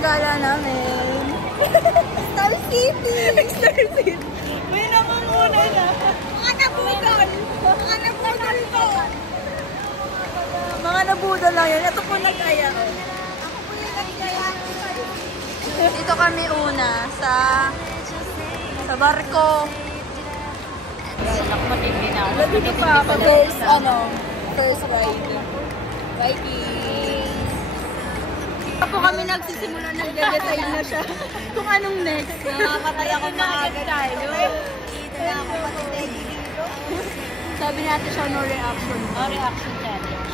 gala namin. Star City! Star City! May namamuna na. Mga nabudol! Mga nabudol po! Mga nabudol lang yan. Ito po nag-aya. Ako po yung nag-aya. Dito kami una sa barko. Matindi na. Dito pa ako. First ride. Vikings. Ako kami nagsisimula ng decide na siya kung anong next. Nakakatay ako na agad tayo. Kaya ako patitay dito. Sabi natin siya no reaction. No reaction challenge.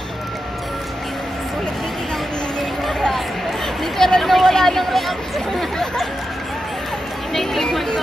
Ulit dito na no reaction. Literal na wala ng reaction. Naintindihan ko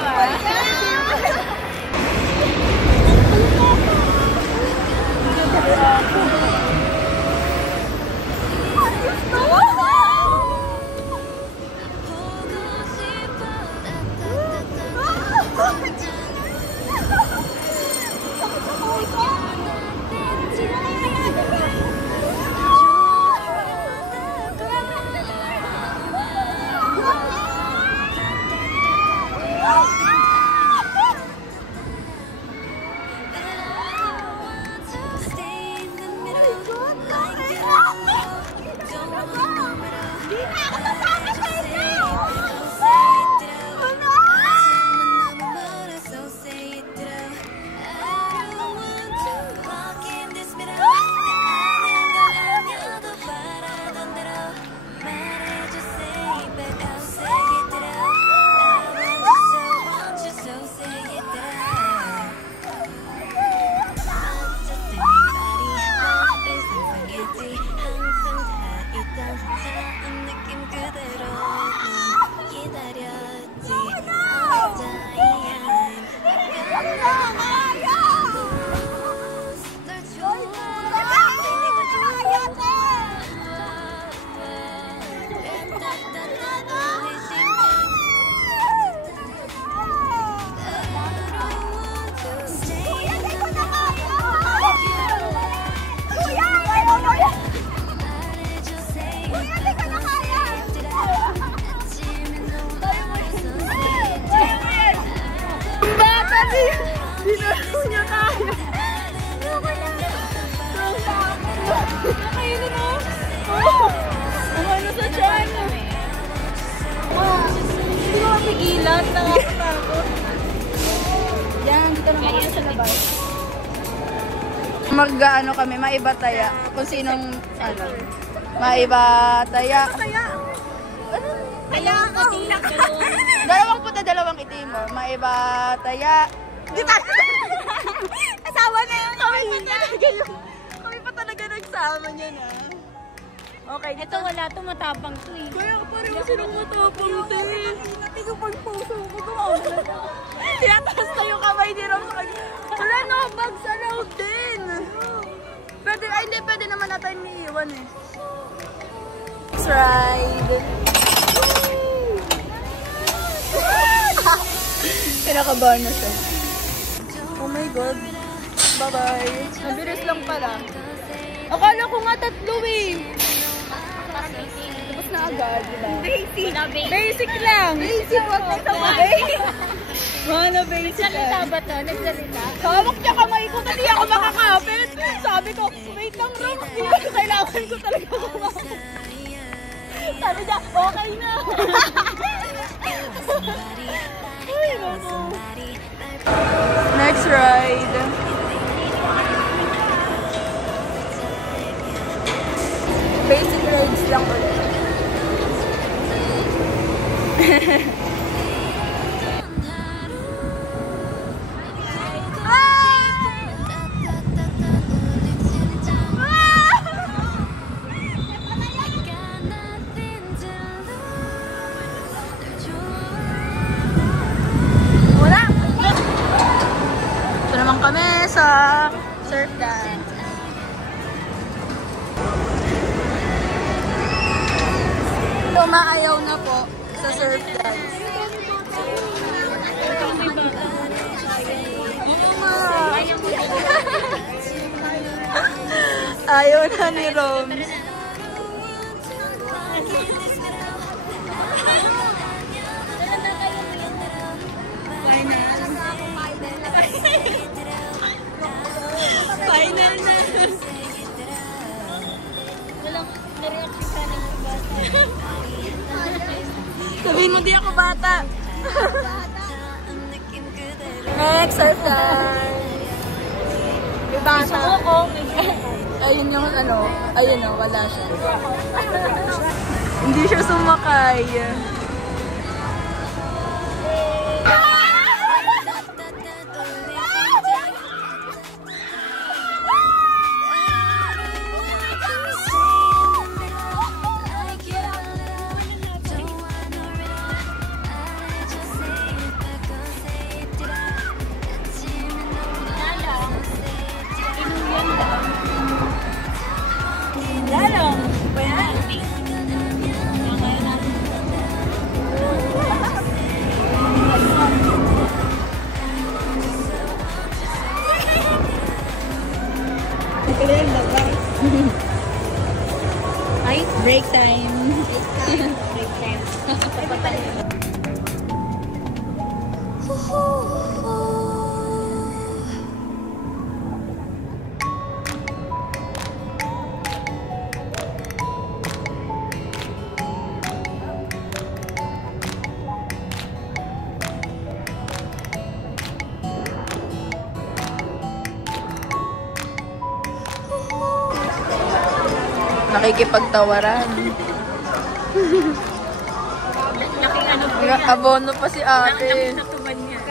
Pigilan, nakakatakot. Yan, dito naman kami sa labas. Mag-ano kami, maibataya. Kung sinong, maibataya. Ano? Kaya ako. Dalawang puta, dalawang itim mo. Maibataya. Dito! Asawa na yun. Kami pa talaga nagsama niya na. Okay, Ito wala to, matapang to eh. Kaya pareho silang matapang din. Hindi ko pag-puso ko gumawala. Tinataas na yung kamay ni Rom sa kanya. Wala no, bags allowed din. Pwede, ay hindi, pwede naman natin iiwan eh. Let's ride. Pinakabahan na siya. Oh my God. Bye-bye. Nabilis lang pala. Akala ko nga tatlo eh. Tapos na agad, diba? Basic. Basic lang. Basic, wag na sa basic. Mana basic lang. Nagsalita ba to? Nagsalita? Hawak niya kamay ko, hindi ako makakapit. Sabi ko, wait lang Rom. Kailangan ko talaga kumakain. Sabi niya, okay na. Ay, naku. Next ride. Basic roads lang ulit. Wala! Ito naman kami sa surf dance. Umaayaw na po sa surf dance. Ayaw na ni Rom. Sabihin mo, di ako bata. Exercise. May bata. Ayun yung ano. Ayun o, wala siya. Hindi siya sumakay. Lalong. Bayan. Ay, break time. Break time. Nakikipagtawaran. Ano po yan? Abono pa si ate. Natuban niya.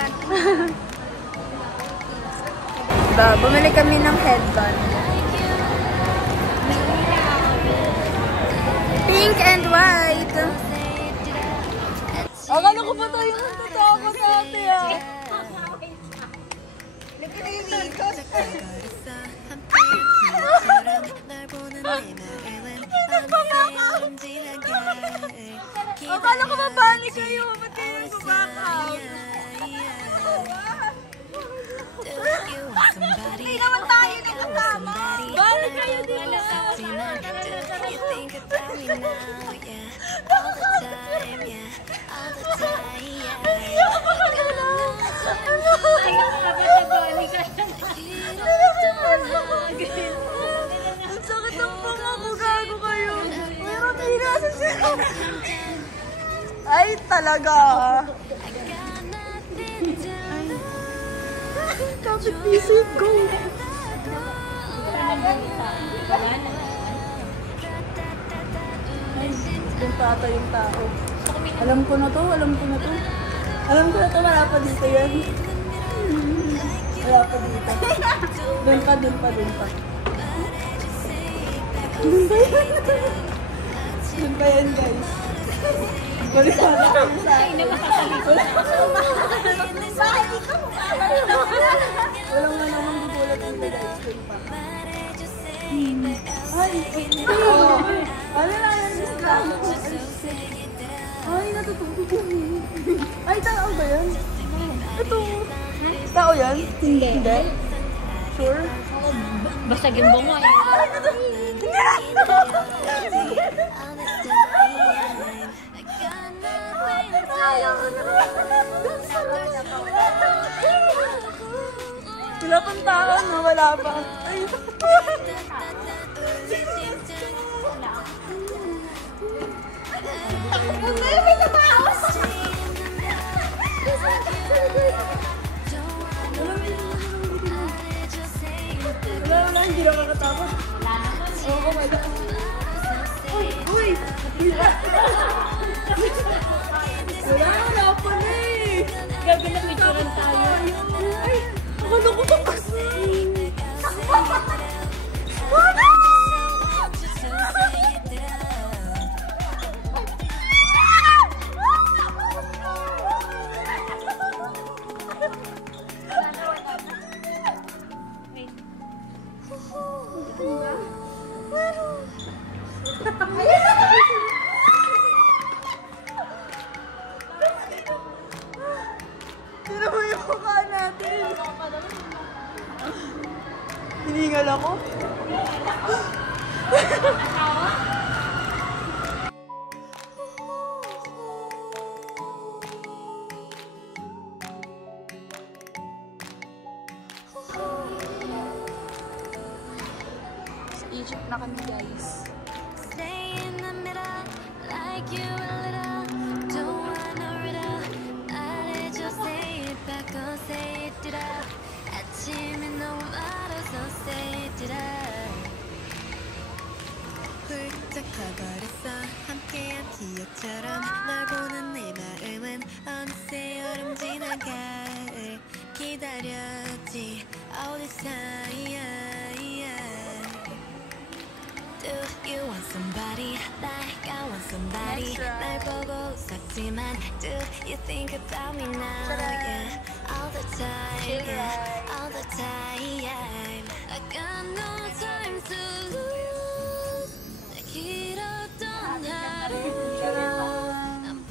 Diba, bumili kami ng headband. Pink and white. Akala ko ba tayo magtatapos ate ah? Akala ko mabali kayo. Ba't kayo nag-back out? Hindi naman tayo nakasama. Bali kayo din na. Hindi ako makagalaw. Ang sakit ang panga ko. Gago kayo. Mayroon tinasa siya. Ay, talaga. Kapit pisip ko. Yung tata yung tao. Alam ko na to, alam ko na to. Alam ko na to, wala pa dito yan. Wala pa dito. Doon pa, doon pa, doon pa. Doon pa yan. Doon pa yan, guys. Balik pa na kami sa akin. Bakit ikaw? Walang nga naman gugulat ang guys. Doon pa. Ay, ano lang yan? Ay, natutulog ko. Ay, tao ba yan? Ito. Tao yan? Hindi. Hindi? Sure? Basag yung bungo eh. Wala pang tao, no? Wala pa. Ay. Wala, hindi na makatapos. Oh my God. Uy! Wala pa na eh. Gabi na picturean tayo. Ay, akala ko pa kasi. Tira mo yung mukha natin. Hiningal ako. Sa Egypt na kami, guys. Stay in the middle, like you a little. Don't 바람처럼 널 보는 내 마음은 어느새 여름 지나가 기다렸지 all this time. Do you want somebody like I want somebody? 날 보고 웃었지만 do you think about me now? Yeah, all the time, yeah, all the time. I got no time to lose. 내 길었던 하루. 난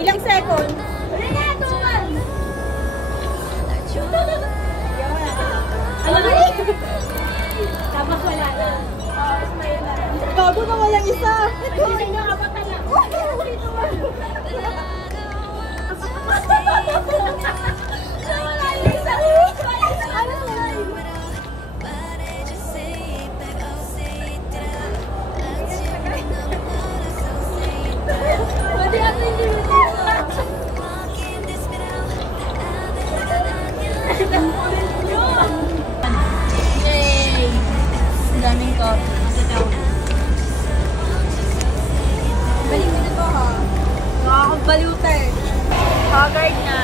Ilang second? Tapos wala na. Gago na walang isa. Hindi nyo kapatan lang. Yay! Ang daming coffee. Balik mo dito ha. Nakakabaluta eh. Haggard na.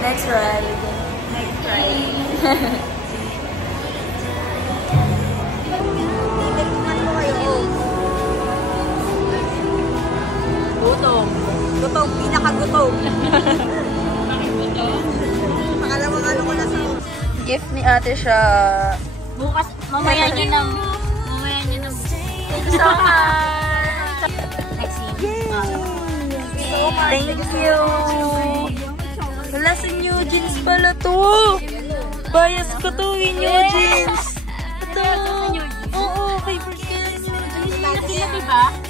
Next ride. Next ride. Gutom. Gutom. Pinakagutom. Pangalawang ano ko na sa gift ni ate siya. Bukas, mamaya nyo nang... Thank you so much! Next scene. Thank you! Wala sa new jeans pala to! Bias ko to yung new jeans! Ito! Oo, kay Brian! Nakita, diba?